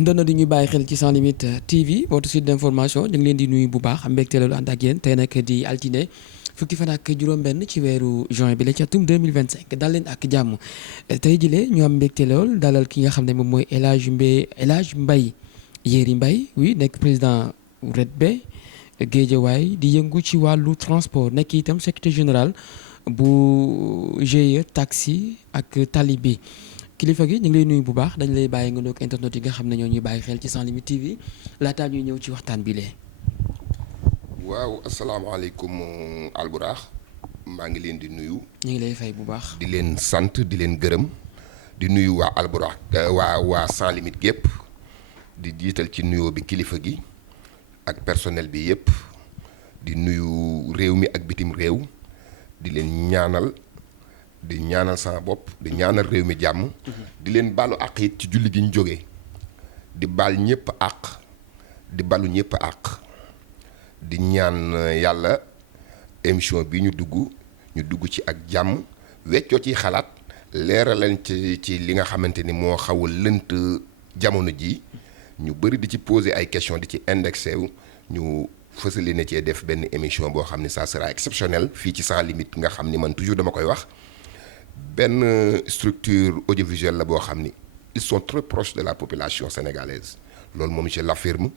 internet di ñuy bàyyi xel ci Sans Limites TV votre site d'information ñu ngi leen di nuyu bu baax mbégte la lu ànd ak yéen tey nag di altine fukki fan ak juróom-benn ci weeru juin bi la ci atum 2025 dal leen ak jàmm tey jile ñu am mbégte lool dalal ki nga xam ne moom mooy El Hadj Mbaye Yéri Mbaye oui nekk président REDB Guédiawaye di yëngu ci wàllu transport nekk itam secrétaire général bu GIE taxi ak tali bi kilifa gi ñu ngi lay nuyu bu baax dañ lay bàyyi nga nuyoog internet yi nga xam ne ñoo ñuy bàyyi xel ci Sans Limites TV laataa ñuy ñëw ci waxtaan bi lee. waaw asalaamaaleykum Alburax maa ngi leen di nuyu. ñu ngi lay fay bu baax. di leen sant di leen gërëm di nuyu waa Alburax waa Sans Limites gépp di jiital ci nuyoo bi kilifa gi ak personnel bi yëpp di nuyu réew mi ak bitim réew di leen ñaanal. di ñaanal sama bopp di ñaanal réew mi jàmm. di leen baalu àq it ci julli gi ñu jógee di baal ñëpp àq di balu ñëpp àq di ñaan yàlla émission bi ñu dugg ci ak jàmm weccoo ci xalaat leeral leen ci li nga xamante ni moo xaw a lënt jamono ji ñu bëri di ci poser ay questions di ci indexé wu ñu fësali na cee def benn émission boo xam ni ça sera exceptionnel fii ci Sans Limites nga xam ni man toujours dama koy wax. benn structure audiovisuelle la boo xam ni ils sont très proches de la population sénégalaise loolu moom je l'affirme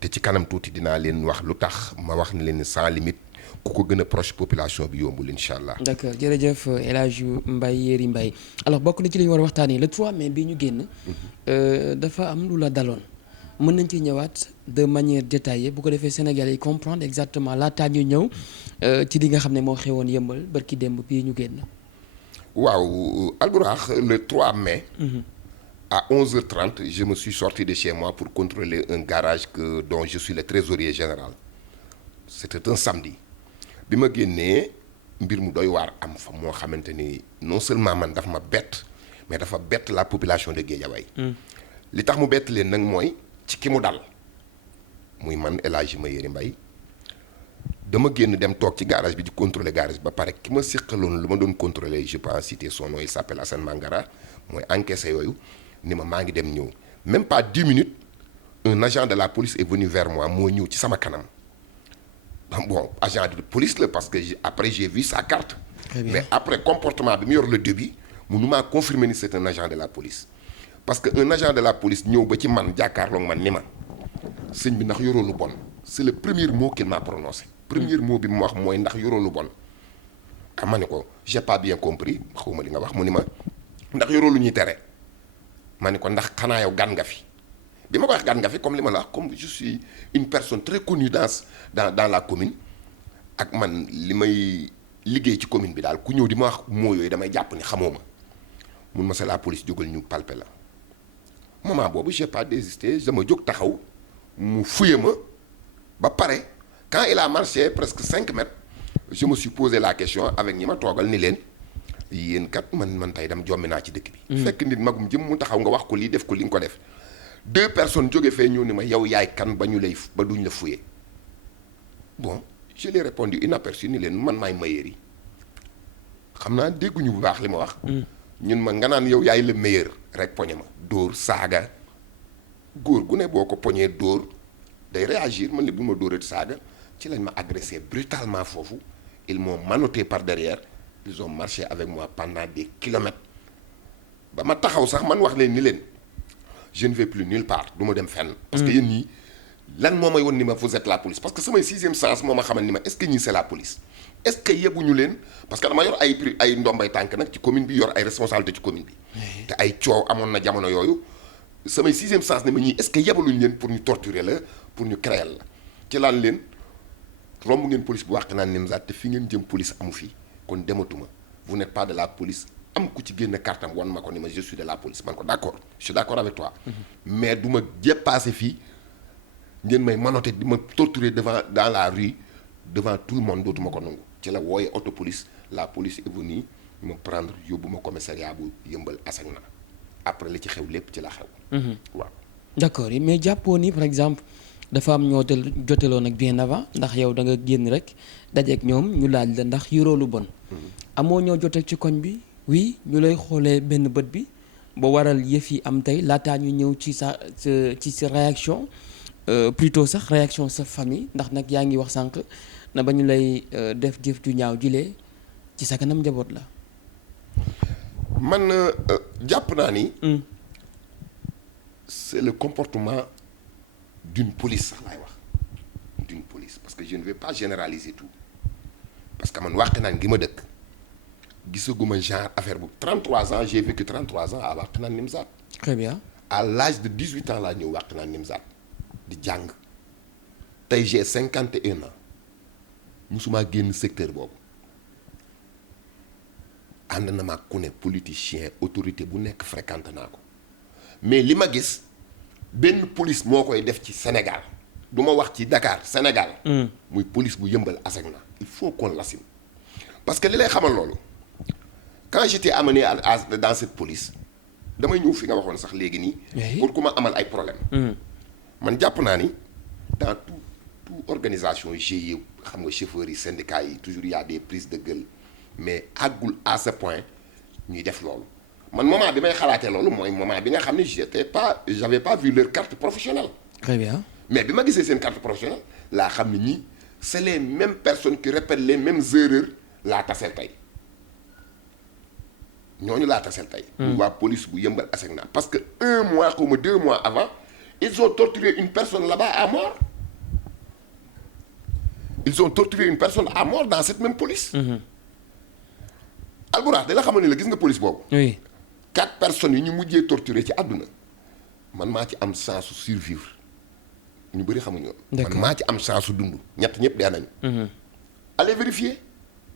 te ci kanam tuuti dinaa leen wax lu tax ma wax ni leen Sans Limites ku ko gën a proche population bi yombul incha allah. d'accord jërëjëf El Hadj Mbaye Yéri Mbaye alors bokk na ci li ñu war a waxtaanee le 3 mai bii ñu génn dafa am lu la daloon mën nañ ci ñëwaat de manière détaillée bu ko defee Sénégalais yi comprendre exactement laataa ñu ñëw ci li nga xam ne moo xewoon yëmbal barki démb bii ñu génn. waaw Alburax le 3 mai. À 11h30 je me suis sorti de chez moi pour contrôler un garage dont je suis le trésorier général c'était un samedi bi ma génnee mbir mu doy waar am fa moo xamante ni non seulement man dafa ma bett mais dafa bett la population de Guédiawaye. li tax mu bett leen nag mooy ci ki mu dal muy man El Hadj Yéri Mbaye dama génn dem toog ci garage bi di contrôler garage ba pare ki ma siqaloon lu ma doon contrôler je peux en citer son nom il s'appelle Assane Mangara mooy encaissé yooyu ni maa ngi dem ñëw même pas 10 minutes un agent de la police est venu vers moi moo ñëw ci sama kanam bon agent de police la parce que après j'ai vu sa carte. Mais après comportement bi mu yor le début mënumaa confirmer ni c'est un agent de la police parce que un agent de la police ñëw ba ci man jàkkaarloog man ni ma sëñ bi ndax yoroo lu bon c'est le premier mot qu'il m'a prononcé. premier mot bi mu wax mooy ndax yoroo lu bon ah ma ne ko j'ai pas bien compris xawma li nga wax mu ni ma ndax yoroo lu ñuy tere ma ne ko ndax xanaa yow gan nga fi bi ma ko wax gan nga fi comme li ma la wax comme je suis une personne très connue dans la commune ak man li may liggéey ci commune bi daal ku ñëw di ma wax moo yooyu damay jàpp ni xamoo ma mun ma c'est la police jógal ñu palper la moment boobu j'ai pas désisté dama jóg taxaw mu fuye ma ba pare quand il a marché presque 5 mètres je me suis posé la question avec ñi ma toogal ni leen yéen kat man tey dem jommi naa ci dëkk bi. fekk nit magum jëm mu taxaw nga wax ko lii def ko li nga ko def 2 personnes jóge fee ñëw ni ma yow yaay kan ba duñ la fuye bon je lui ai répondu inaperçu ni leen man maay Mayeri xam naa dégguñu bu baax li ma wax. ñun ma nga naan yow yaay le meilleur rek poñe ma dóor saaga góor gu ne boo ko poñee dóor day réagir man ne bu ma dóoree saaga ci lañ ma agressé brutalement foofu ils m'ont menotté par derrière ils ont marché avec moi pendant des kilomètres ba ma taxaw sax man wax leen ni leen je ne vais plus nulle part du ma dem fenn. parce que yéen ñii lan moo may won ni ma vous êtes la police parce que samay 6e sens moo ma xamal ni ma est-ce que ñii c'est la police est-ce que yebuñu leen parce que dama yor ay ndombay tànk nag ci commune bi yor ay responsabilité ci commune bi. te ay coow amoon na jamono yooyu samay 6e sens ne ma ñii est-ce que yebaluñu leen pour ñu torturer la pour ñu créer la ci laan leen romb ngeen police bu wax naan Nimzaat te fi ngeen jëm police amu fi kon dematuma vous n'êtes pas de la police am ku ci génn kartam wan ma ko ni ma je suis de la police man ko d'accord je suis d'accord avec toi mais du ma dépasser fii ngeen may manoter di ma torturer dans la rue devant tout le monde dootuma ko nangu ci la wooyee auto police la police est venue me prendre yóbbu ma commissariat bu yëmbal Asegna après li ci xew lépp ci la xew waaw d'accord mais jàppoo ni par exemple dafa am ñoo joteloon ak bien avant ndax yow da nga génn rek dajeek ñoom ñu laaj la ndax yoroo lu bon amoo ñoo jotel ci koñ bi oui ñu lay xoolee benn bët bi ba waral yëf yi am tey laataa ñu ñëw ci sa réaction plutôt sax réaction sa famille ndax nag yaa ngi wax sànq na ba ñu lay def jëf ju ñaaw jilee ci sa kanam njaboot la. man jàpp naa ni. c'est le comportement d'une police sax laay wax d'une police parce que je ne vais pas généraliser tout parce que man Wakhinane gi ma dëkk gisaguma genre affaire bu 33 ans j'ai vécu 33 ans à Wakhinane Nimzatt. Très bien. À l'âge de 18 ans laa ñëw Wakhinane Nimzatt di jàng tey j'ai 51 ans musuma génn secteur boobu ànd na ma ku ne politicien autorité bu nekk fréquenté naa ko mais li ma gis benn police moo koy def ci Sénégal du ma wax ci Dakar Sénégal. muy police bu yëmbal ASECNA il faut qu'on l'assume parce que li lay xamal loolu quand j'étais amené dans cette police damay ñëw fi nga waxoon sax léegi nii. pour ku ma amal ay problème man jàpp naa ni dans tout organisation GIE xam nga chauffeurs yi syndicats yi toujours y a des prises de gueule mais àggul à ce point ñuy def loolu man moment bi may xalaatee loolu mooy moment bi nga xam ne j'avais pas vu leur carte professionnelle. Très bien. mais bi ma gisee seen carte professionnelle laa xam ne ñii c'est les mêmes personnes qui répètent les mêmes erreurs laa taseel tey ñooñu laa taseel tey. waa police bu yëmbal ASECNA parce que 1 mois xaw ma 2 mois avant ils ont torturé une personne là-bas à mort. Ils ont torturé une personne à mort dans cette même police. Albourakh da la xamal ni la gis nga police boobu. oui 4 personnes yi ñu mujjee torturé ci àdduna man maa ci am chance su survivre ñu bëri xamuñu woon. man maa ci am chance su dund ñett ñëpp dee nañu. allez vérifier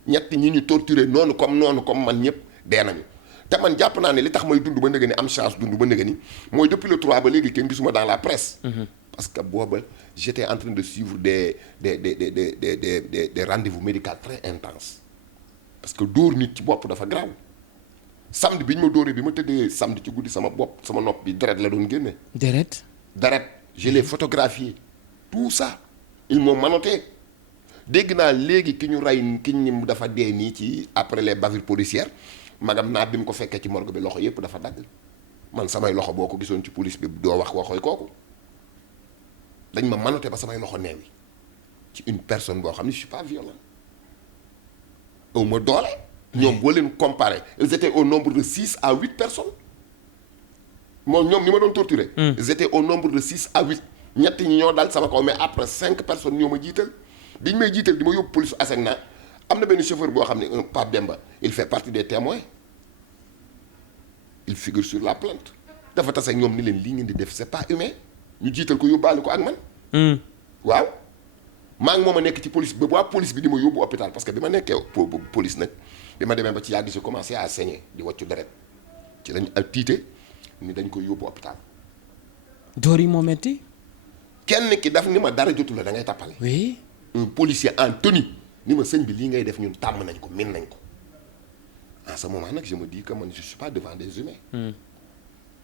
ñett ñi ñu torturé noonu comme man ñëpp dee nañu te man jàpp naa ne li tax may dund ba ndëgë ni am chance dund ba ndëgë ni mooy depuis le 3 ba léegi kenn gisuma dans la presse. parce que booba j'étais en train de suivre des rendez-vous médicaux très intenses parce que dóor nit ci bopp dafa grave samedi bi ñu ma dóoree bi ma tëddee samedi ci guddi sama nopp bi deret la doon génne. deret je l'ai photographié tout ça ils m'ont menotté dégg naa léegi ki ñu rey ki ñu dafa dee nii ci après les bavures policières magam naa bi mu ko fekkee ci morgue bi loxo yépp dafa dagg man samay loxo boo ko gisoon ci police bi doo wax waxooy kooku dañ ma menotté ba samay loxo neewi ci une personne boo xam ne je suis pas violent aw ma doole ñoom boo leen comparé ils étaient au nombre de 6 à 8 personnes moom ñoom ni ma doon torturé ils étaient au nombre de 6 à 8 ñett ñi ñoo dal sama kaw mais après 5 personnes ñoo ma jiital biñ may jiital di ma yóbbu police ASECNA am na benn chauffeur boo xam ne un Pape Demba il fait partie des témoins il figure sur la plainte dafa tase ak ñoom ni leen lii ngeen di def c'est pas humain ñu jiital ko yóbbaale ko ak man waaw maa ngi moom a nekk ci police ba waa police bi di ma yóbbu hôpital parce que bi ma nekkee police nag bi ma demee ba ci yàgg si commencé à saigner di wàccu deret ci lañ ak tiite ni dañ koy yóbbu hôpital. dóor yi moo metti kenn ki daf ni ma dara jotu la da ngay tappale. oui. un policier en tenue ni ma sëñ bi lii ngay def ñun tàmm nañ ko min nañ ko en ce moment nag je me dis que man je suis pas devant des humains.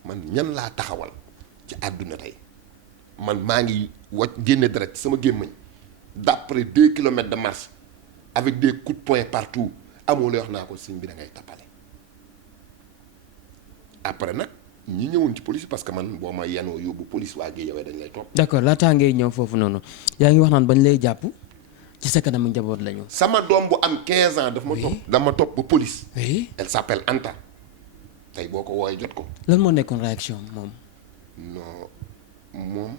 man ñan laa taxawal ci àdduna tey man maa ngi génne deret sama gémmañ d'après 2 kilomètres de marche avec des coups de poing partout amoo lay wax naa ko sëñ bi da ngay tappale après nag ñi ñëwoon ci police parce que man boo ma yenoo yóbbu police waa Guédiawaye dañ lay topp. d'accord laataa ngay ñëw foofu noonu yaa ngi wax naan bañ lay jàpp ci sa kanamu njaboot lañu. sama doom bu am 15 ans daf ma topp. dama topp ba police. oui elle s'appelle Anta tey boo ko wooyee jot ko. lan moo nekkoon réaction moom. non moom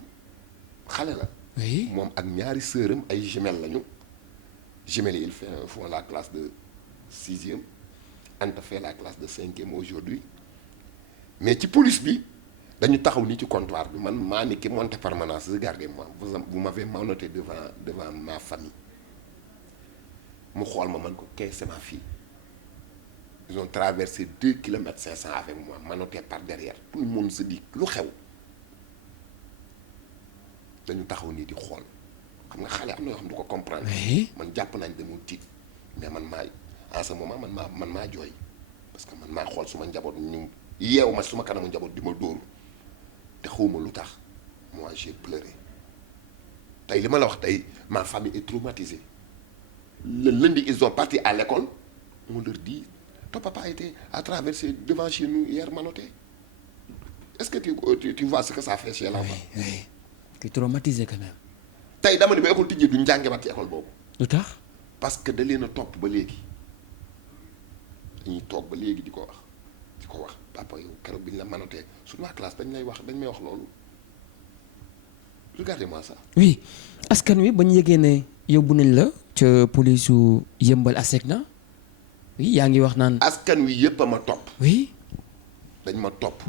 xale la. oui moom ak ñaari sœuram ay jumelles lañu jumelles yi ils font la classe de 6e Anta fait la classe de 5e aujourd'hui mais ci police bi dañu taxaw nii ci comptoir bi man maa ni ki monté permanence regardez-moi vous m'avez menotté devant ma famille mu xool ma man ko kay c'est ma fille ils ont traversé 2 kilomètres 500 avec moi menotté par derrière tout le monde se dit lu xew dañu taxaw nii di xool xam nga xale am na yoo xam ne du ko comprendre. man jàpp nañ dañoo tiit mais man maa en ce moment man maa jooy parce que man maa xool suma njaboot ñu yeewu ma suma kanamu njaboot di ma dóor te xawma lu tax moi j'ai pleuré tey li ma la wax tey ma famille est traumatisée le lundi ils ont parti à l'école on leur dit ton papa était à traverser devant chez nous hier menotté est-ce que tu vois ce que ça fait chez l'enfant. oui qui est traumatisé quand même. tey dama ne ba école tijjee duñ jàngewaat ci école boobu. lu tax. parce que da leen a topp ba léegi dañuy toog ba léegi di ko wax papa yow keroog bi ñu la manotee suñu waa classe dañ may wax loolu regardez-moi ça. oui askan wi ba ñu yëgee ne yóbbu nañ la ca police su yëmbal ASECNA oui yaa ngi wax naan. askan wi yëpp a ma topp. oui. dañ ma topp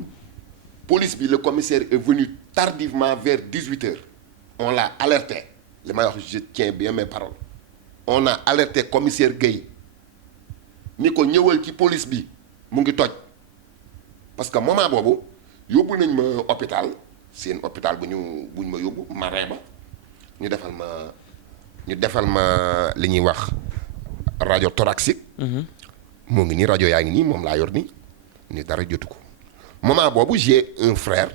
police bi le commissaire est venu tardivement vers 18h on l'a alerté li may wax je tiens bien mes paroles on a alerté commissaire Guèye ni ko ñëwal ci police bi mu ngi toj parce que moment boobu yóbbu nañ ma hôpital seen hôpital buñ ma yóbbu marin ba ñu defal ma li ñuy wax rajo thoracique. moo ngi nii rajo yaa ngi nii moom laa yor ni dara jotu ko moment boobu j'ai un frère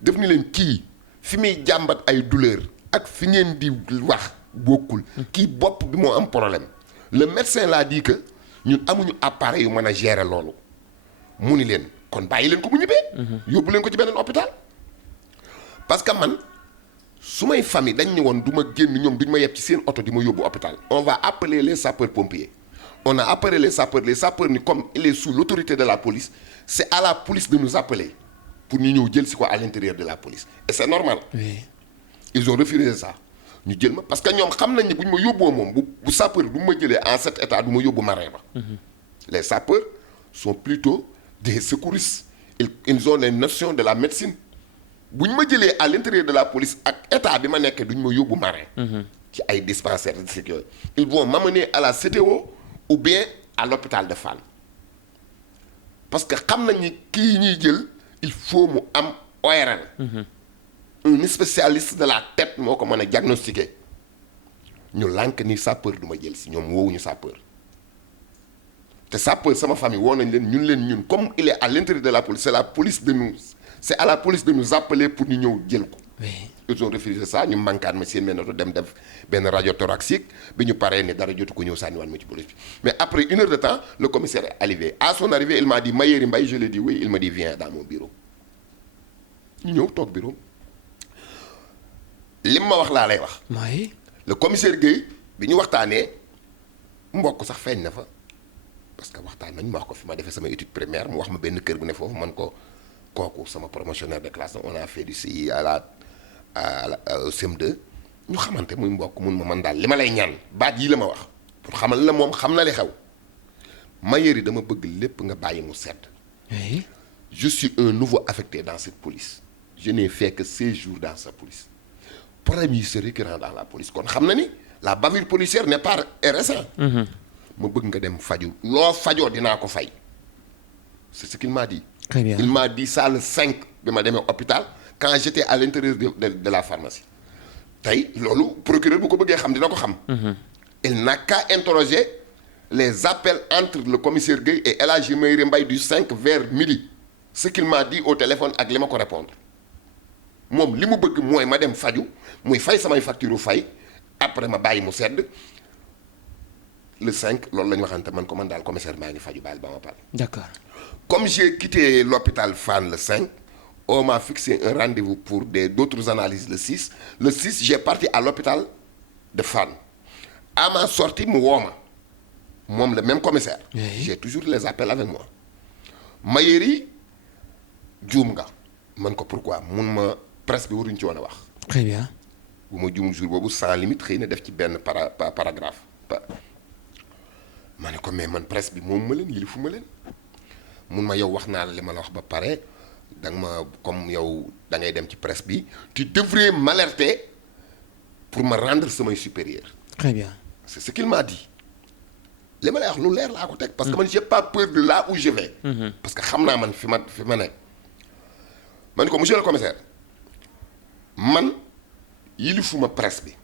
def ni leen kii fi muy jàmbat ay douleur ak fi ngeen di wax bokkul kii bopp bi moo am problème le médecin l'a dit que ñun amuñu appareil yu mën a gérer loolu mu ni leen kon bàyyi leen ko mu ñibbee yóbbu leen ko ci beneen hôpital parce que man su may famille dañ ne woon du ma génn ñoom duñ ma yeb ci seen oto di ma yóbbu hôpital on va appeler les sapeurs pompiers on a appelé les sapeurs ni comme il est sous l'autorité de la police c'est à la police de nous appeler pour ñu ñëw jël si ko à l'intérieur de la police et c'est normal. oui. ils ont refusé ça ñu jël ma parce que ñoom xam nañ ni bu ñu ma yóbboo moom bu sapeur du ma jëlee en cet état du ma yóbbu marin ba. les sapeurs sont plutôt des secouristes ils ont les notions de la médecine bu ñu ma jëlee à l'intérieur de la police ak état bi ma nekk du ñu ma yóbbu marin. ci ay dispensaires de sécurité ils vont m'amener à la CTO ou bien à l'hôpital de Fann parce que xam nañ ni kii ñuy jël il faut mu am ORL. un spécialiste de la tête moo ko mën a diagnostiquer ñu lànk ni sapeur du ma jël si ñoom woowuñu sapeur te sapeur sama famille woo nañ leen ñun comme il est à l'intérieur de la police c'est à la police de nous appeler pour ñu ñëw jël ko. oui. ils ont refusé ça ñu manquaat ma seen benn oto dem def benn radio thoracique bi ñu paree ne dara jotu ko ñëw sànniwaat ma ci police bi mais après 1 heure de temps le commissaire est arrivé à son arrivée il m'a dit Mayeri Mbaye je lui ai dit oui il m'a dit viens dans mon bureau ñu ñëw toog bureau li ma wax laa lay wax. oui. le commissaire Guèye bi ñu waxtaanee mbokk sax feeñ na fa parce que waxtaan nañ ma wax ko fi ma defee sama étude primaire mu wax ma benn kër bu ne foofu man ko kooku sama promotionnaire de classe on a fait du CI à la CM2 ñu xamante muy mbokk mun ma man daal li ma lay ñaan baat yi la ma wax pour xamal la moom xam na li xew Mayeri dama bëgg lépp nga bàyyi mu sedd. oui. je suis un nouveau affecté dans cette police je n'ai fait que 16 jours dans sa police problème yi c'est récurrent dans la police kon xam na ni la bavure policière n'est pas récente. ma bëgg nga dem faju loo fajoo dinaa ko fay c'est ce qu'il m'a dit. très bien. il m'a dit ça le 5 bi ma demee hôpital quand j'étais à l'intérieur de la pharmacie tey loolu procureur bu ko bëggee xam dina ko xam. il n'a qu'à interroger les appels entre le commissaire Guèye et El Hadji Mayeri Mbaye du 5 vers midi ce qu'il m'a dit au téléphone ak li ma ko répondre moom li mu bëgg mooy ma dem faju muy fay samay facture fay après ma bàyyi mu sedd le 5 loolu la ñu waxante man ko man daal commissaire maa ngi faju bàyyil ba ma pare. d'accord. comme j'ai quitté l'hôpital Fann le 5 on m'a fixé un rendez-vous pour d'autres analyses le 6 le 6 j'ai parti à l'hôpital de Fann à ma sortie mu woo ma moom le même commissaire. Oui. j'ai toujours les appels avec moi Mayeri juum nga man ko pourquoi mun ma presse bi waruñu ci woon a wax. très bien. bu ma juum jour boobu sans limite xëy na def ci benn paragraphe ma ne ko mais man presse bi moom ma leen yilifu ma leen mun ma yow wax naa la li ma la wax ba pare da nga ma comme yow da ngay dem ci presse bi tu devrais m'alerter pour me rendre samay supérieur. très bien. c'est ce qu'il m'a dit li ma lay wax lu leer laa ko teg parce que man j'ai pas peur de là où je vais. parce que xam naa man fi ma nekk man ko monsieur le commissaire man yilifuma presse bi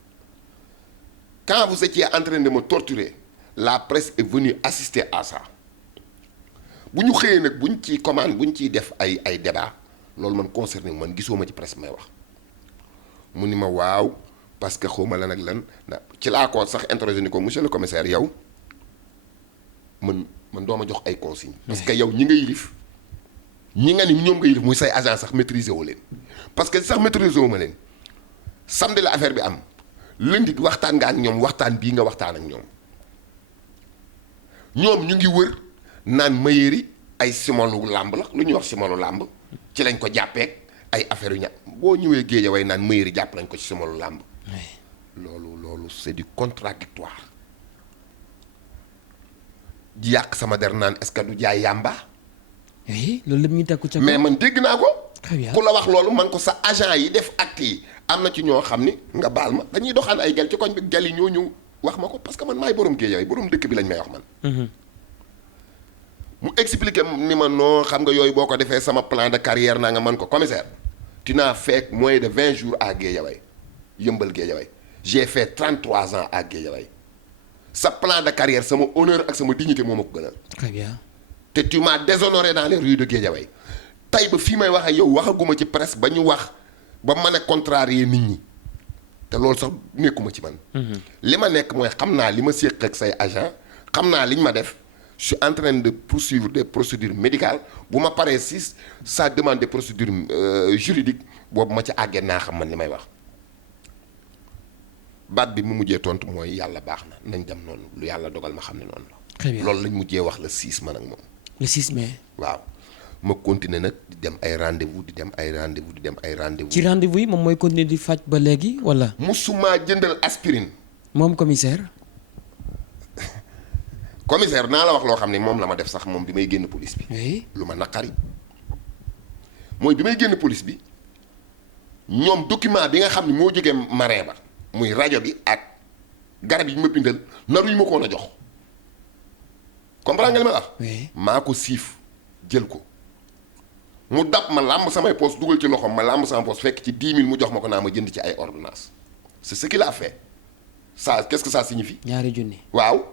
quand vous étiez en train de me torturer la presse est venue assister à ça bu ñu xëyee nag bu ñu ciy commande bu ñu ciy def ay débat loolu man concerné man gisoo ma ci presse may wax mu ni ma waaw parce que xawma lan ak lan ci laa ko sax interrogé ni ko monsieur le commissaire yow man doo ma jox ay consignes. parce que yow ñi nga yilif ñi nga ni ñoom nga yilif muy say agent sax maîtriser wu leen parce que sax maîtriser wu ma leen samedi la affaire bi am lundi waxtaan nga ak ñoom waxtaan bii nga waxtaan ak ñoom ñu ngi wër naan Mayeri ay simolu làmb la lu ñuy wax simolu làmb ci lañ ko jàppeek ay affaire yu boo ñëwee Guédiawaye naan Mayeri jàpp nañ ko ci simolu làmb loolu c'est du contradictoire di yàq sama der naan est-ce que du jaay yàmba oui loolu lépp ñu teg ko ca mais man dégg naa ko très bien ku la wax loolu man ko sa agent yi def acte yi am na ci ñoo xam ni nga baal ma dañuy doxaan ay gel ci koñ bi gel yi ñoo ñëw wax ma ko parce que man maay borom Guédiawaye borom dëkk bi lañ may wax man mu expliqué ni ma non xam nga yooyu boo ko defee sama plan de carrière naa nga man ko commissaire tu n'as fait moins de 20 jours à Guédiawaye yëmbal Guédiawaye j'ai fait 33 ans à Guédiawaye sa plan de carrière sama honneur ak sama dignité moo ma ko gënal. très bien. te tu m'as déshonoré dans les rues de Guédiawaye tey ba fii may wax ak yow waxaguma ci presse ba ñu wax ba mën a contrarier nit ñi te loolu sax nekkuma ci man. li ma nekk mooy xam naa li ma séq ak say agent xam naa li ñu ma def je suis en train de poursuivre des procédures médicales bu ma paree si ça demande des procédures juridiques boobu ma ci àggee naa xam man li may wax. baat bi mu mujjee tontu mooy yàlla baax na nañ dem noonu lu yàlla dogal ma xam ne noonu la. très bien loolu lañ mujjee wax le 6 man ak moom. le 6 mai. waaw ma continuer nag di dem ay rendez-vous di dem ay rendez-vous di dem ay rendez-vous. ci rendez-vous yi moom mooy continuer di faj ba léegi wala. musuma jëndal aspirine. moom commissaire. commissaire naa la wax loo xam ne moom la ma def sax moom bi may génn police bi. oui lu ma naqari mooy bi may génn police bi ñoom document bi nga xam ne moo jógee marin ba. muy rajo bi ak garab yi ñu ma bindal naruñu ma ko woon a jox comprendre nga li ma wax. oui maa ko siif jël ko mu dab ma làmb samay poos dugal ci loxoom ma làmb sama poos fekk ci 10 000 mu jox ma ko naa ma jënd ci ay ordonnances c'est ce qu'il a fait ça qu'est-ce que ça signifie. ñaari junni. waaw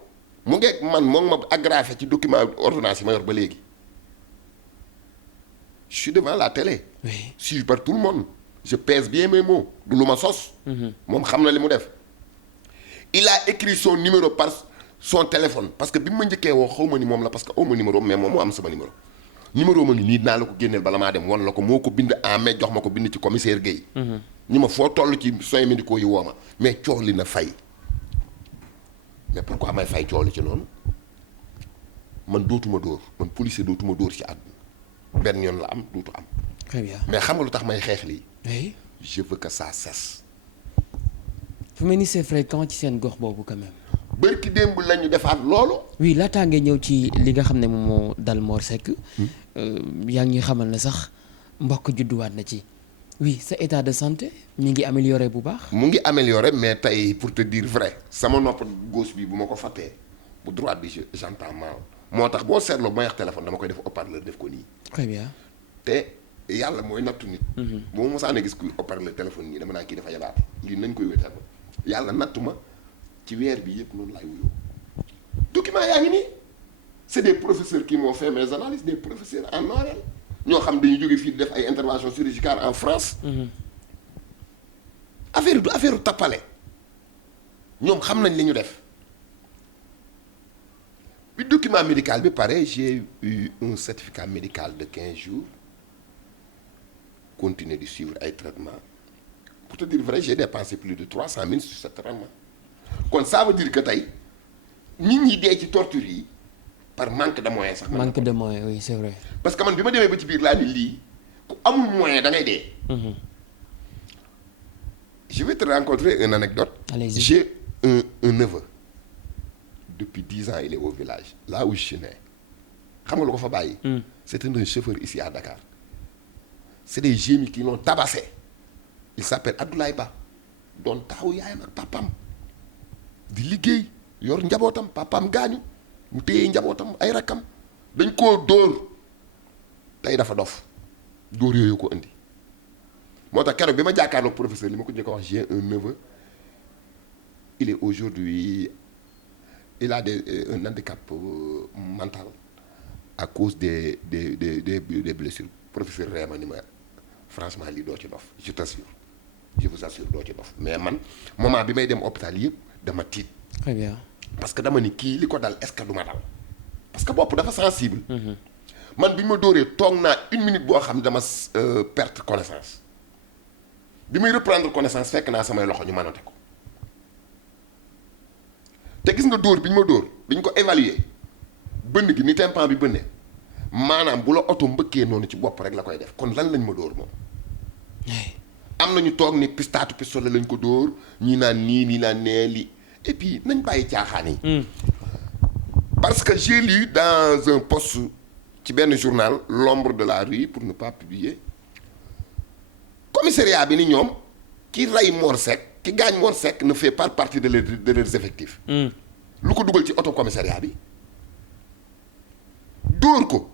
mu ngeeg man moom ma agrafé ci document ordonnance yi ma yor ba léegi je suis devant la télé. oui suivi par tout le monde. je pèse bien mes mots du lu ma sos. moom xam na li mu def. il a écrit son numéro par son téléphone parce que bi mu ma njëkkee woo xaw ma ni moom la parce que aw ma numéro mais moom moo am sama numéro. numéro ma ngi nii dinaa la ko génneel bala maa dem won la ko moo ko bind en mai jox ma ko bind ci commissaire Guèye. ñi ma foo toll ci soins médicaux yi woo ma mais coow li na fay. mais pourquoi may fay coow li ci noonu man dootuma dóor man policier dootuma dóor ci àdduna benn yoon la am dootu am. très bien mais xam nga lu tax may xeex lii. oui. je veux que ça cesse. fu mel ni c'est fréquent ci seen gox boobu quand même. bërki démb la ñu defaat loolu. oui laataa ngay ñëw ci li nga xam ne moom moo dal Mor Seck. yaa ngi ñuy xamal ne sax mbokk judduwaat na ci. oui sa état de santé mi ngi amélioré bu baax. mu ngi amélioré mais tey pour te dire vrai sama nopp gauche bi bu ma ko fàttee bu droite bi j'entends mal moo tax boo seetloo bu may wax téléphone dama koy def haut-parleur def ko nii. très bien. te yàlla mooy nattu nit. bu ma mosaan a gis kuy haut-parleur téléphone nii dama naa kii dafa yabaat lii nañ koy wétal yàlla nattu ma ci weer bi yëpp noonu laay wuyoo. document yaa ngi nii c'est des professeurs qui m'ont fait mes analyses des professeurs en ORL ñoo xam dañuy jóge fii def ay interventions chirurgicales en France. affaire du affaire tappale ñoom xam nañ li ñu def bi document médical bi pare j'ai eu un certificat médical de 15 jours continuer di suivre ay traitements pour te dire vrai j'ai dépensé plus de 300 000 sur ce traitement kon ça veut dire que tey nit ñi dee ci torture yi par manque de moyens sax. manque de moyens oui c'est vrai. parce que man bi ma demee ba ci biir laa ni lii ku amul moyen da ngay dee. je vais te rencontrer une anecdote. Allez-y. J'ai un neveu depuis 10 ans il est au village là où je suis né xam nga lu ko fa bàyyi. c'est un chauffeur ici à Dakar c'est des gémis qui l'ont tabassé il s'appelle Abdoulaye Ba doon taxaw yaayam ak papam di liggéey yor njabootam papam gaañu mu téye njabootam ay rakkam dañ koo dóor tey dafa dof dóor yooyu ko indi moo tax keroog bi ma jàkkaarloog professeur li ma ko njëkk a wax j'ai un neveu il est aujourd'hui il a un handicap mental à cause des blessures professeur Réma ni ma franchement lii doo ci dof je t'assure je vous assure doo ci dof mais man moment bi may dem hôpital yëpp dama tiit. très bien. parce que dama ni kii li ko dal est-ce que du ma dal parce que bopp dafa sensible. man bi ma dóoree toog naa 1 minute boo xam ne dama perte connaissance bi muy reprendre connaissance fekk naa samay loxo ñu manote ko te gis nga dóor bi ñu ma dóor bi ñu ko évaluer bënn gi ni tympan bi bënne maanaam bu la oto mbëkkee noonu ci bopp rek la koy def kon lan lañ ma dóor moom. am na ñu toog ni pistaatu pistolet lañ ko dóor ñii naan nii nii naan nee lii et puis nañ bàyyi caaxaan yi. parce que j'ai lu dans un post ci benn journal l'ombre de la rue pour ne pas publier commissariat bi ni ñoom ki rey Mor Seck ki gaañ Mor Seck ne fait pas partie de leurs effectifs. lu ko dugal ci auto commissariat bi dóor ko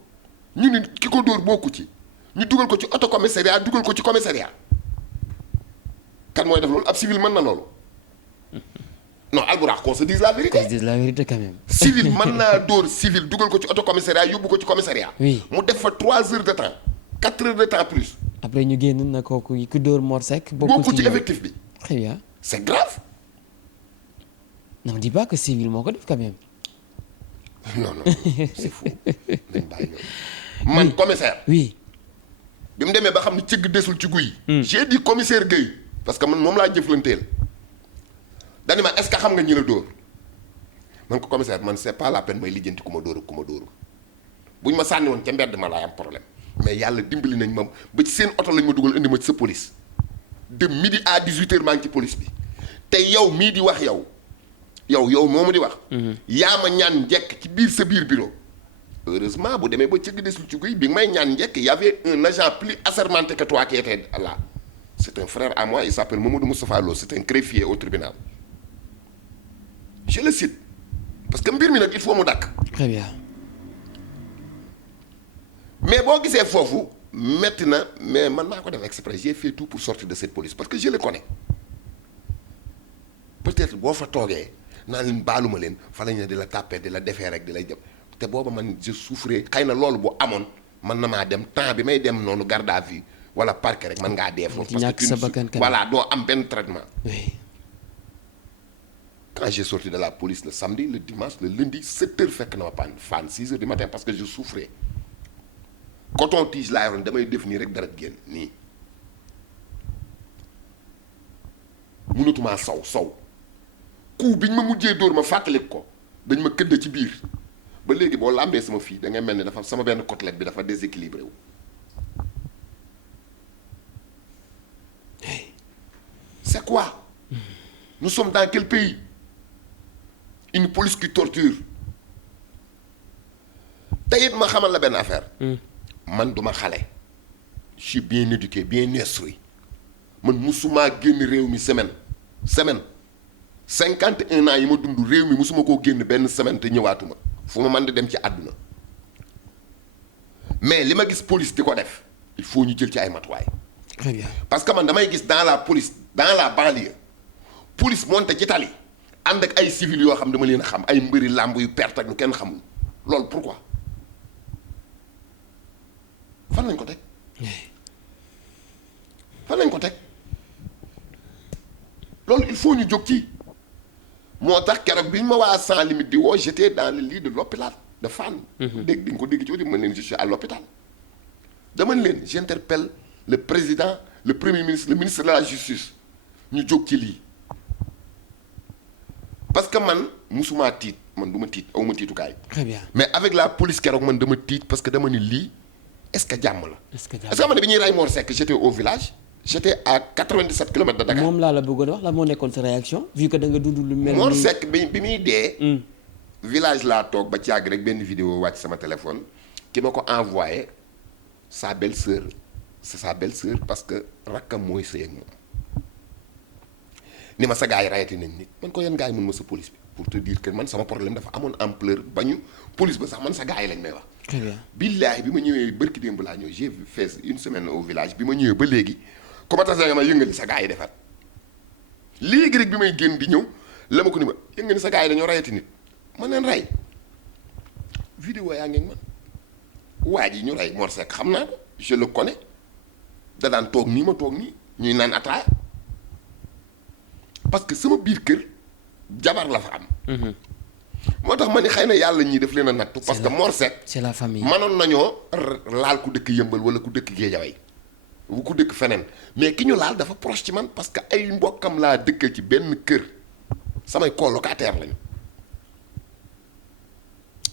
ñu ni ki ko dóor bokku ci ñu dugal ko ci auto commissariat dugal ko ci commissariat kan mooy def loolu ab civil mën na loolu non Albourakh qu'on se dise la vérité. qu'on se dise la vérité quand même. civil mën naa dóor civil dugal ko ci auto commissariat yóbbu ko ci commissariat. oui mu def fa 3 heures de temps 4 heures de temps plus. après ñu génn na kooku ku dóor Mor Seck. bokku ci effectif bi. très bien. c'est grave. non dis pas que civil moo ko def quand même. non c'est fou nañ bàyyi ñoom. man commissaire. oui. bi mu demee ba xam ne cëgg desul ci guy. j'ai dit commissaire Guèye parce que man moom laa jëflanteel. dani ma est-ce que xam nga ñi la dóor man ko commissaire man c'est pas la peine may lijjanti ku ma dóor ak ku ma dóoru buñ ma sànni woon ca mbedd ma laay am problème mais yàlla dimbali nañ ma ba ci seen oto lañ ma dugal indi ma ci sa police de midi à 18h maa ngi ci police bi te yow mii di wax yow moomu di wax. yaa ma ñaan njekk ci biir sa biir bureau. heureusement bu demee ba cëgg desul ci guy bi may ñaan njekk y avait un agent plus assermenté que toi qui était là c'est un frère à moi il s'appelle Mamadou Moustapha Lo c'est un greffier au tribunal. je le cite parce que mbir mi nag il faut mu dakk. très bien. mais boo gisee foofu metti na mais man maa ko def exprès j'ai fait tout pour sortir de cette police parce que je le connais peut-être boo fa toogee naa leen baaluma leen fa lañ ne di la tàppee di la defee rek di lay jëm te booba man je souffrais xëy na loolu bu amoon man na maa dem temps bi may dem noonu garde à vue wala parquet rek man ngaa dee foofu. ñàkk sa bakkan voilà doo am benn traitement. oui. Quand j'ai sorti de la police le samedi, le dimanche, le lundi, 7h fekk na ma fan 6h du matin parce que je souffrais. Coton-tige laa yoroon damay def nii rek dara génn nii. mënatumaa saw. coup biñ ma mujjee dóor ma fàttaliku ko dañ ma këdd ci biir ba léegi boo làmbee sama fii da ngay mel ni dafa sama benn côtelette bi dafa déséquilibré wu. C'est quoi? Nous sommes dans quel pays? Une police qui torture. tey it ma xamal la benn affaire. man duma xale. je suis bien éduqué bien instruit man musuma génn réew mi semaine 51 ans yi ma dund réew mi musuma koo génn benn semaine te ñëwaatuma fu ma mën di dem ci àdduna mais li ma gis police di ko def il faut ñu jël ci ay matuwaay. très bien. parce que man damay gis dans la police dans la banlieue police monte ci tali ànd ak ay civils yoo xam dama leen a xam ay mbëri làmb yu perte ak lu kenn xamul loolu pourquoi fan lañ ko teg loolu il faut ñu jóg ci moo tax keroog bi ñu ma waa sans limite di woo j'étais dans le lit de l'hôpital de Fann. dégg di nga ko dégg ci audio mën leen je suis à l'hôpital dama leen j'interpelle le président le premier ministre le ministre de la justice ñu jóg ci lii parce que man musuma tiit man du ma tiit aw ma tiitukaay. très bien. mais avec la police keroog man dama tiit parce que dama ni lii est-ce que jàmm la. est-ce que man bi ñuy rey Mor Seck j'étais au village. j'étais à 97 kilomètres de Dakar. moom laa la bëggoon wax la moo nekkoon sa réaction vu que da nga dund lu mel. Mor Seck bi muy dee. village laa toog ba ci yàgg rek benn vidéo wàcc sama téléphone ki ma ko envoyé sa belle-sœur c'est sa belle-sœur parce que rakkam mooy sëy ak moom ni ma sa gars yi rayati nañ nit man ko yan gars yi mën ma sa police bi pour te dire que man sama problème dafa amoon ampleur bañu police ba sax man sa gars yi lañ may wax. très bien. billaahi bi ma ñëwee bërki démb laa ñëw j'ai fait une semaine au village bi ma ñëwee ba léegi commentaire nga ma yëngali sa gars yi defar léegi rek bi may génn di ñëw la ma ko ni ma yëngali sa gars yi dañoo rayati nit man leen rey vidéo yaa ngeen man waa ji ñu rey Mor Seck xam naa ko je le connais da daan toog nii ma toog nii ñuy naan ataaya parce que sama biir kër jabar la fa am moo tax ma ni xëy na yàlla ñii daf leen a nattu parce que Mor Seck c'est la famille. mënoon nañoo laal ku dëkk Yëmbal wala ku dëkk Géejawaay ku dëkk feneen mais ki ñu laal dafa proche ci man parce que ay mbokkam laa dëkkal ci benn kër samay colocataire lañu.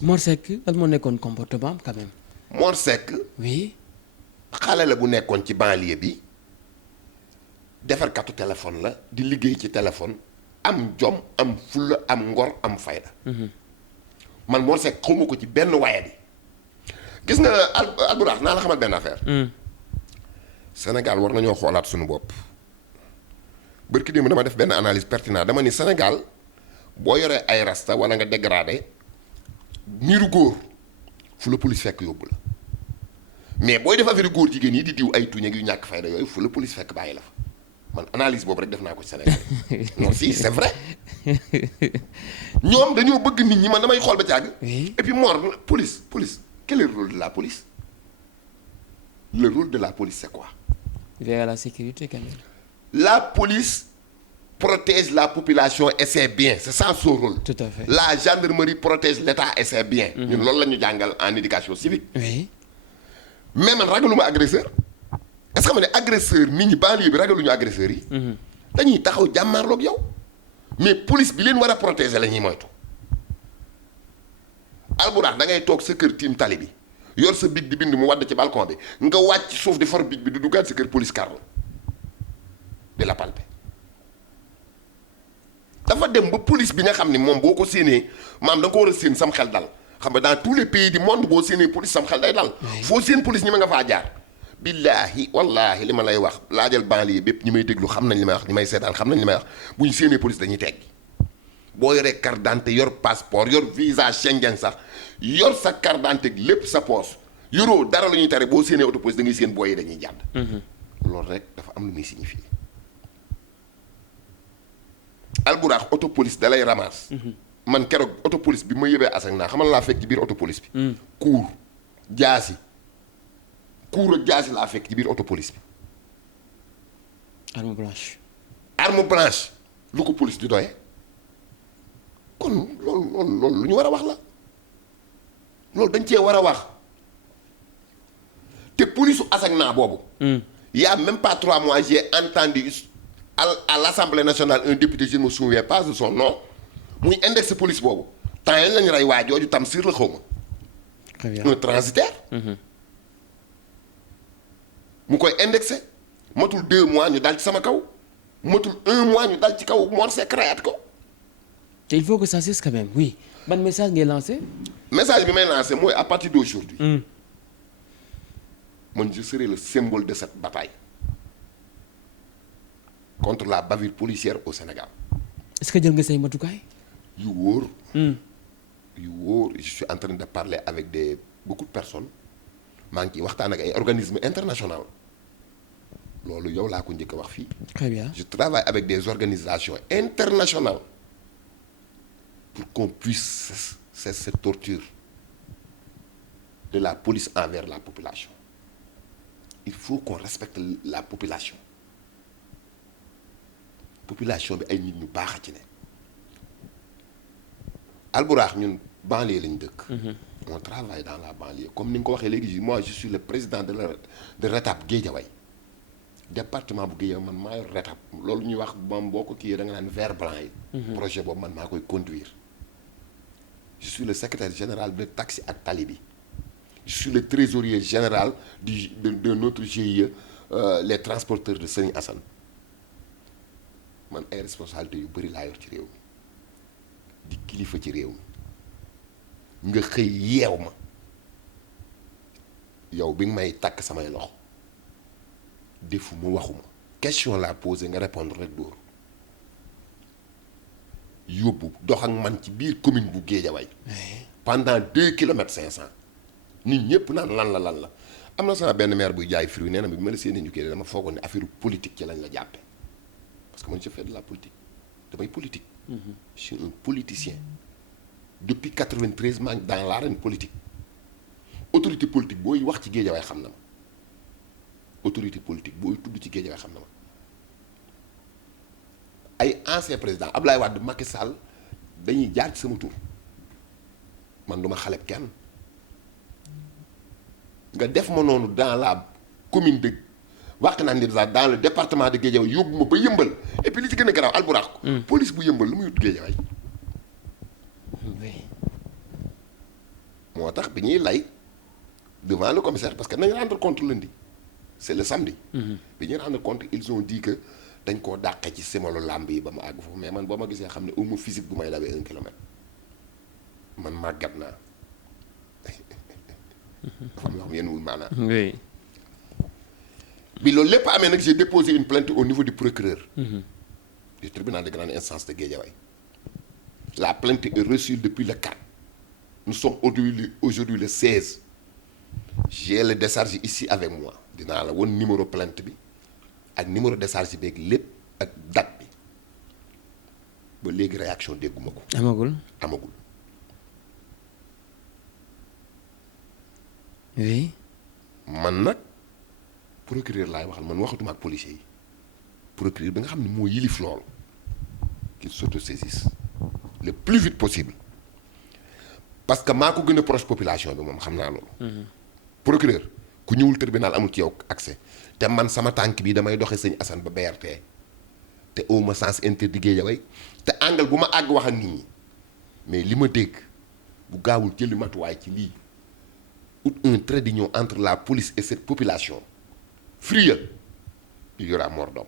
Mor Seck lan moo nekkoon comportement quand même. Mor Seck oui. xale la bu nekkoon ci banlieue bi defarkatu téléphone la di liggéey ci téléphone am jom am fulla am ngor am fayda. man Mor Seck xawma ko ci benn waaye bi gis nga Alburax naa la xamal benn affaire. Sénégal war nañoo xoolaat suñu bopp. bërki démb dama def benn analyse pertinente dama ni Sénégal boo yoree ay rasta wala nga dégradé niiru góor fu la police fekk yóbbu la mais booy def affaire góor jigéen yi di diw ay tuñ ak yu ñàkk fayda yooyu fu la police fekk bàyyi la fa man analyse boobu rek def naa ko ci Sénégal non si c'est vrai ñoom dañoo bëgg nit ñi man damay xool ba ci àgg. oui et puis Mor police quel est le rôle de la police le rôle de la police c'est quoi. vers la sécurité quand même. La police protège la population et ses biens c'est ça son rôle. Tout à fait. La gendarmerie protège l'État et ses biens. ñun loolu la ñu jàngal en éducation civique. oui. mais man ragaluma agresseur est-ce que xam ne agresseur nit ñi banlieue bi ragaluñu agresseurs yi. dañuy taxaw jàmmaarloog yow. mais police bi leen war a protéger la ñuy moytu. Alburax da ngay toog sa kër tiim tali bi yor sa big di bind mu wadd ci balcon bi nga wàcc suuf di for big bi di duggaat sa kër police kar la di la palper. dafa dem ba police bi nga xam ne moom boo ko séenee maam da nga ko war a séen sam xel dal xam nga dans tous les pays du monde boo séenee police sam xel day dal. foo séen police ñi ma nga faa jaar. billaahi wallaahi li ma lay wax laajal banlieue bépp ñi may déglu xam nañ li may wax ñi may seetaan xam nañ li may wax bu ñu séenee police dañuy teggi boo yoree carte d'identité yor passeport yor visa Schengen sax yor sa carte d'identité lépp sa poche yoroo dara lu ñuy tere boo séenee auto police da ngay séen booy yi dañuy jàdd. loolu rek dafa am lu muy signifier. Alburax auto police da lay ramasse. man keroog auto police bi ma yëbee asak naa xamal laa fekk ci biir auto police bi. kuur jaasi laa fekk ci biir auto police bi. arme blanche. arme blanche lu ko police di doye kon loolu lu ñu war a wax la loolu dañ cee war a wax te police su asak naa boobu. y a même pas 3 mois j'ai entendu à l'Assemblée nationale un député je ne me souviens pas de son nom muy index police boobu temps yii lañu rey waa jooju Tamsir la xaw ma. très bien un transitaire. mu koy indexé matul 2 mois ñu dal ci sama kaw matul 1 mois ñu dal ci kaw Mor Seck rayaat ko. te il faut que ça cesse quand même oui ban message ngay lancé. message bi may lancé mooy à partir d'aujourd'hui man je serai le symbole de cette bataille contre la bavure policière au Sénégal. est-ce que jël nga say matukaay. yu wóor. je suis en train de parler avec beaucoup de personnes maa ngi ciy waxtaan ak ay organismes internationaux loolu yow laa ko njëkk a wax fii. très bien. je travaille avec des organisations internationales pour qu'on puisse cesser cette torture de la police envers la population. Il faut qu'on respecte la population bi ay nit ñu baax a ci ne. Alburax ñun banlieue lañ dëkk. on travaille dans la banlieue comme ni nga ko waxee léegi moi je suis le président de RETAP Guédiawaye département bu Guédiawaye man maa yor RETAP loolu ñuy wax moom boo ko kiiyee da nga naan vert blanc yi. projet boobu man maa koy conduire. je suis le secrétaire général de taxi ak tali bi. je suis le trésorier général de notre GIE les transporteurs de Serigne Assane man ay responsabilités yu bëri laa yor ci réew mi di kilifa ci réew mi nga xëy yeew ma yow bi nga may takk samay loxo defu mu waxuma question laa posé nga répondre rek dóor yóbbu dox ak man ci biir commune bu Guédiawaye pendant 2 kilomètres 500 nit ñëpp naan lan la am na sama benn maire buy jaay fruit nee na bi ma la seen ñu kii dama foogoon ne affaire politique ci lañ la jàppe parce que man je fais de la politique damay politique. je suis un politicien depuis 93 maa ngi dans l'arène politique autorité politique booy wax ci Guédiawaye xam na ma autorité politique booy tudd ci Guédiawaye xam na ma ay ancien président Ablaye Wade Macky Sall dañuy jaar ci sama tur man du ma xaleb kenn nga def ma noonu dans la commune de Wakhinane Nimzatt dans le département de Guédiawaye yóbbu ma ba Yëmbal et puis li ci gën a garaaw Albourakh police bu Yëmbal lu muy wut Guédiawaye moo tax bi ñuy lay devant le commissaire parce que nañ rendre compte lundi c'est le samedi bi ñuy rendre compte ils ont dit que dañ koo dàqe ci semalu làmb yi ba ma àgg foofu mais man boo ma gisee xam ne uma physique bu may dawee 1 kilomètre man màggat naa dafa am yoo xam yéen wul maanaam oui. bi loolu lépp amee nag j'ai déposé une plainte au niveau du procureur du tribunal de grande instance de Guédiawaye la plainte est reçue depuis le 4 nous sommes aujourd'hui le 16 j'ai le décharge ici avec moi dinaa la woon numéro plainte bi ak numéro décharge beeg lépp ak date bi ba léegi réaction dégguma ko amagul. oui. man nag procureur laay waxal man waxatuma ak policiers yi procureur bi nga xam ne moo yilif loolu qu'il s'autosaisisse le plus vite possible parce que maa ko gën a proche population bi moom xam naa loolu procureur ku ñëwul tribunal amul ci yow accès te man sama tànk bi damay doxe sëñ Assane ba BRT te awma sens interdit Guédiawaye te angle bu ma àgg wax ak nit ñi mais li ma dégg bu gaawul jëli matuwaay ci lii ut un trait d'union entre la police et cette population furieux il y aura mort d'homme.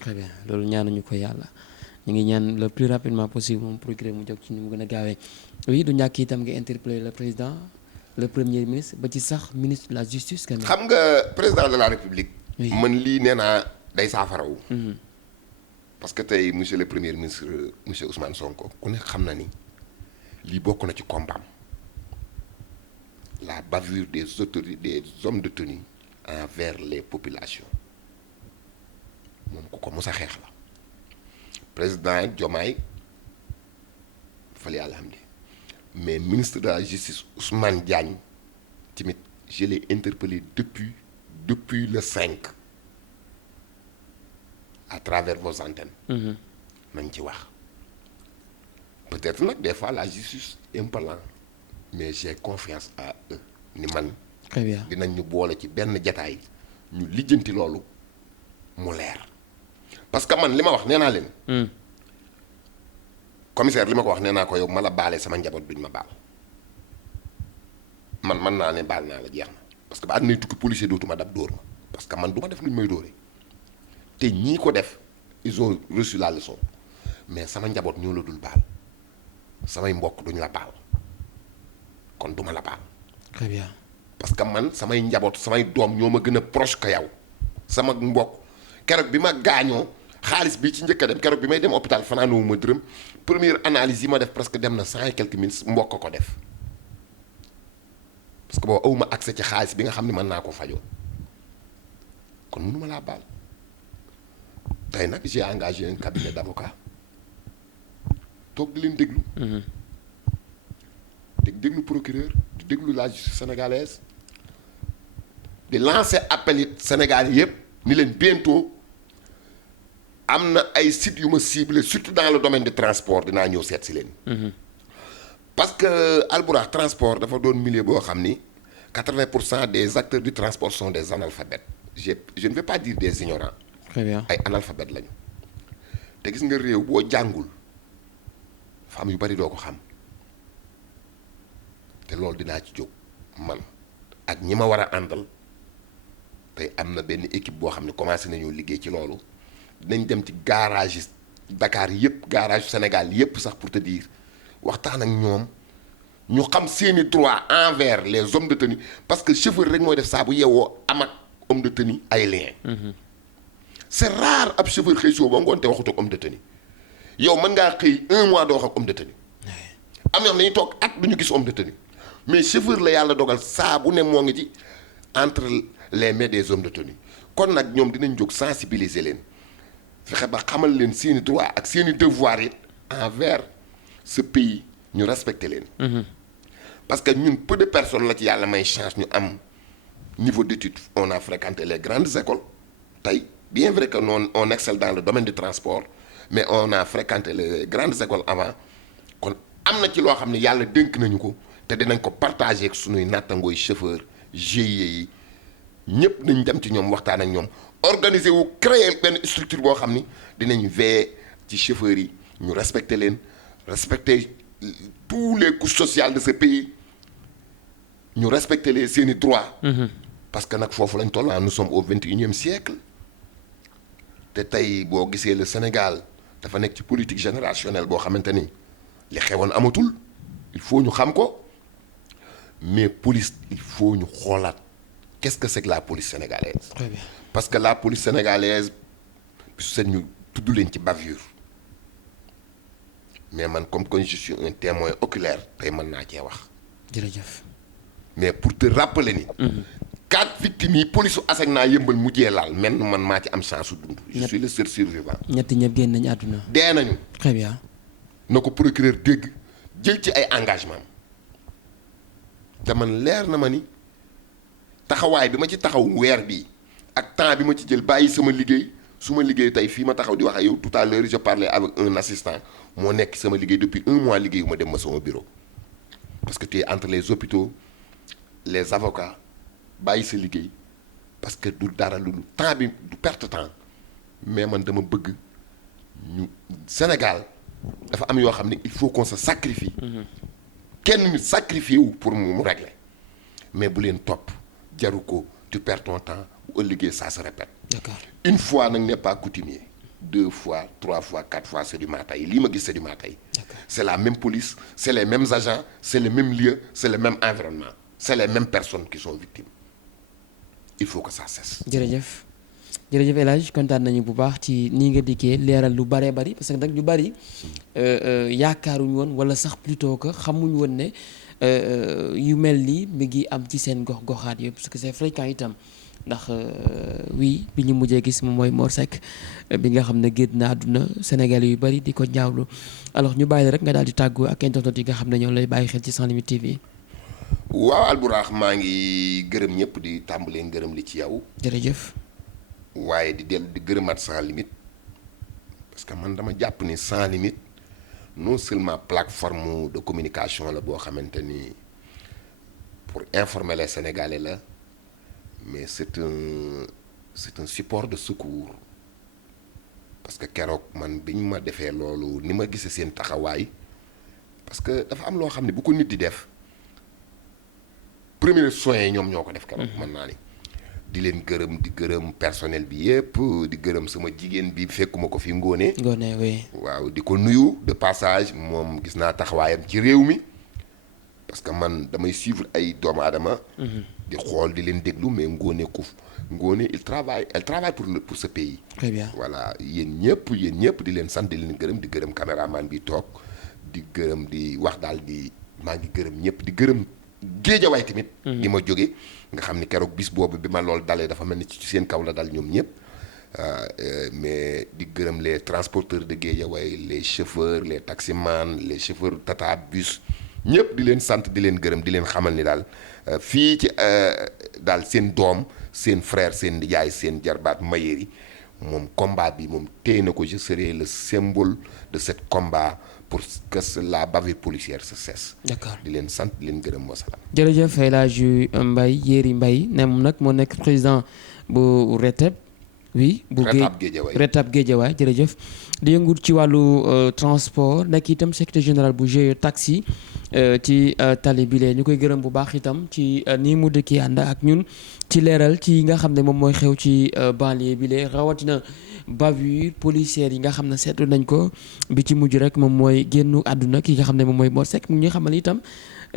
très bien loolu ñaanuñu ko yàlla ñu ngi ñaan le plus rapidement possible moom procureur mu jóg ci ni mu gën a gaawee oui du ñàkk itam nga interpeller le président le premier ministre ba ci sax ministre de la justice. quand même xam nga président de la république. oui man lii nee naa day saafarawu. parce que tey monsieur le premier ministre monsieur Ousmane Sonko ku ne xam na ni lii bokk na ci combat la bavure des autorités des hommes de tenue envers les populations moom ku ko mos a xeex la président Diomaye fali alhamdi mais ministre de la justice Ousmane Diagne tamit je l'ai interpellé depuis le 5 à travers vos antennes nañ ci wax peut-être nag des fois la justice est un peu lente mais j'ai confiance à eux ni man très bien dinañ ñu boole ci benn jataay ñu lijjanti loolu mu leer parce que man li ma wax nee naa leen commissaire li ma ko wax nee naa ko yow ma la baalee sama njaboot duñ ma baal man mën naa ne baal naa la jeex na parce que ba àddinay tukki policier dootuma dab dóor ma parce que man du ma def lu ñu may dóoree te ñii ko def ils ont reçu la leçon mais sama njaboot ñoo la dul baal samay mbokk duñ la baal kon duma la baal très bien parce que man samay njaboot samay doom ñoo ma gën a proche que yow sama mbokk keroog bi ma gaañoo xaalis bi ci njëkk a dem keroog bi may dem hôpital fanaanoo ma dërëm première analyse yi ma def presque dem na 100 et quelques mille mbokk ko def parce que boobu awuma accès ci xaalis bi nga xam ne mën naa ko fajoo kon mënuma laa baal tey nag j'ai engagé un cabinet d'avocat toog di leen déglu déglu procureur di déglu la justice sénégalaise di lancer appel it Sénégal yëpp ni leen bientôt am na ay sites yu ma ciblé surtout dans le domaine du transport dinaa ñëw seet si leen parce que Albourakh transport dafa doon milieu boo xam ni 80% des acteurs du transport sont des analphabètes je ne vais pas dire des ignorants très bien ay analphabètes lañu te gis nga réew boo jàngul femme yu bari doo ko xam te loolu dinaa ci jóg man ak ñi ma war a àndal tey am na benn équipe boo xam ne commencé nañoo liggéey ci loolu dinañ dem ci garage Dakar yëpp garage Sénégal yëpp sax pour te dire waxtaan ak ñoom ñu xam seeni droit envers les hommes de tenue parce que chauffeur rek mooy def saa bu yeewoo am ak homme de tenue ay lien c'est rare ab chauffeur xëy soo ba ngoon te waxut ak homme de tenue yow mën ngaa xëy 1 mois doo wax ak homme de tenue am na dañuy toog at du ñu gis homme de tenue mais chauffeur la yàlla dogal saa bu ne moo ngi ci entre les mains des hommes de tenue kon nag ñoom dinañ jóg sensibiliser leen fexe ba xamal leen seeni droit ak seeni devoir it envers ce pays ñu respecter leen parce que ñun peu de personnes la ci yàlla may chance ñu am niveau d'études on a fréquenté les grandes écoles tey bien vrai que on excelle dans le domaine du transport mais on a fréquenté les grandes écoles avant kon am na ci loo xam ne yàlla dénk nañu ko te dinañ ko partager ak sunuy nattangooy chauffeur GIE yi ñëpp nañ dem ci ñoom waxtaan ak ñoom organiser wu créer benn structure boo xam ni dinañ veiller ci chauffeurs yi ñu respecter leen respecter tous les couches sociales de ce pays ñu respecter les seeni droits. parce que nag foofu lañ toll nous sommes au 21e siècle te tey boo gisee le Sénégal dafa nekk ci politique générationnelle boo xamante ni li xewoon amatul il faut ñu xam ko mais police il faut ñu xoolaat qu'est-ce que c'est que la police sénégalaise. Très bien. parce que la police sénégalaise bisu seen ñu tudd leen ci bavure mais man comme que je suis un témoin oculaire tey mën naa cee wax. jërëjëf. mais pour te rappeler ni. 4 victimes yi police ASECNA yëmbal mujjee laal man maa ci am chance su dund. je suis le seul survivant. ñett ñëpp génn nañu àdduna. dee nañu. très bien. na ko procureur dégg jël ci ay engagement te man leer na ma ni taxawaay bi ma ci taxaw weer bi ak temps bi ma ci jël bàyyi sama liggéey su ma liggéey tey fii ma taxaw di wax ak yow tout à l'heure je parlais avec un assistant moo nekk sama liggéey depuis 1 mois liggéeyu ma dem ma sama bureau parce que tu es entre les hôpitaux les avocats bàyyi sa liggéey parce que du dara lu temps bi du perte temps mais man dama bëgg ñu Sénégal dafa am yoo xam ne il faut qu'on se sacrifie. kenn nit sacrifié wu pour mu régler mais bu leen topp jaru ko tu perds ton temps bu ëllëgee ça se répète. d'accord. une fois nag n'est pas coutumier 2 fois 3 fois 4 fois c'est du maatay lii ma gis c'est du maatay. c'est la même police c'est les mêmes agents c'est le même lieu c'est le même environnement c'est les mêmes personnes qui sont victimes il faut que ça cesse. jërëjëf jërëjëf El Hadj kontaan nañu bu baax ci nii nga dikkee leeral lu bëree bëri parce que nag ñu bëri yaakaaruñu woon wala sax plutôt que xamuñu woon ne yu mel nii mi ngi am ci seen gox-goxaat yëpp parce que c'est fréquent itam ndax oui bi ñu mujjee gis moom mooy Mor Seck bi nga xam ne génn na àdduna Sénégalais yu bëri di ko ñaawlu alors ñu bàyyi la rek nga daal di tàggu ak internet yi nga xam ne ñoo lay bàyyi xel ci Sans Limites TV. waaw Albourakh maa ngi gërëm ñëpp di tàmbalee ngërëm li ci yow. jërëjëf. waaye di dellu di gërëmaat Sans Limites parce que man dama jàpp ni Sans Limites non seulement plateforme de communication la boo xamante ni pour informer les Sénégalais la mais c'est un support de secours parce que keroog man bi ñu ma defee loolu ni ma gisee seen taxawaay parce que dafa am loo xam ne bu ko nit di def premier soins yi ñoom ñoo ko def keroog mën naa ni di leen gërëm di gërëm personnel bi yépp di gërëm sama jigéen bi fekkuma ko fi Ngone. Ngone oui. waaw di ko nuyu de passage moom gis naa taxawaayam ci réew mi parce que man damay suivre ay doomu aadama. di xool di leen déglu mais Ngone elle travaille pour ce pays. très bien voilà yéen ñëpp di leen sant di leen gërëm di gërëm caméraman bi toog di gërëm di wax daal di maa ngi gërëm ñëpp di gërëm Géejawaay tamit. di ma jóge nga xam ni keroog bis boobu bi ma loolu dalee dafa mel ni ci seen kaw la dal ñoom ñëpp mais di gërëm les transporteurs de Guédiawaye les chauffeurs les taximans les chauffeurs tata bus ñëpp di leen sant di leen gërëm di leen xamal ni daal fii ci daal seen doom seen frère seen nijaay seen jarbaat Mayeri moom combat bi moom téye na ko je serai le symbole de ce combat pour que la bavure policière se cesse. d'accord di leen sant di leen gërëm wasalaam. jërëjëf El Hadj Mbaye Yéri Mbaye ne moom nag moo nekk président bu RETEP. oui bu RETAP Guédiawaye jërëjëf di yëngu ci wàllu transport nekk itam secrétaire général bu GIE taxi ci tali bi lee ñu koy gërëm bu baax itam ci nii mu dëkkee ànd ak ñun ci leeral ci nga xam ne moom mooy xew ci banlieue bi lee rawatina bavure policière yi nga xam ne seetlu nañ ko bi ci mujj rek moom mooy génnu àdduna ki nga xam ne moom mooy Mor Seck mu ngi xamal itam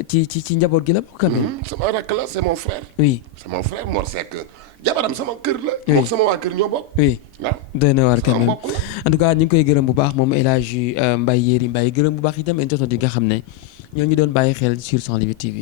ci njaboot gi la bokk. sama rakk la c'est mon frère. oui c'est mon frère Mor Seck jabaram sama kër la. oui moom sama waa kër ñoo bokk. oui waaw doy na waar quand même en tout cas ñu ngi koy gërëm bu baax moom El Hadj Mbaye Yéri Mbaye gërëm bu baax itam internet yi nga xam ne ñoo ngi doon bàyyi xel sur Sans Limites TV.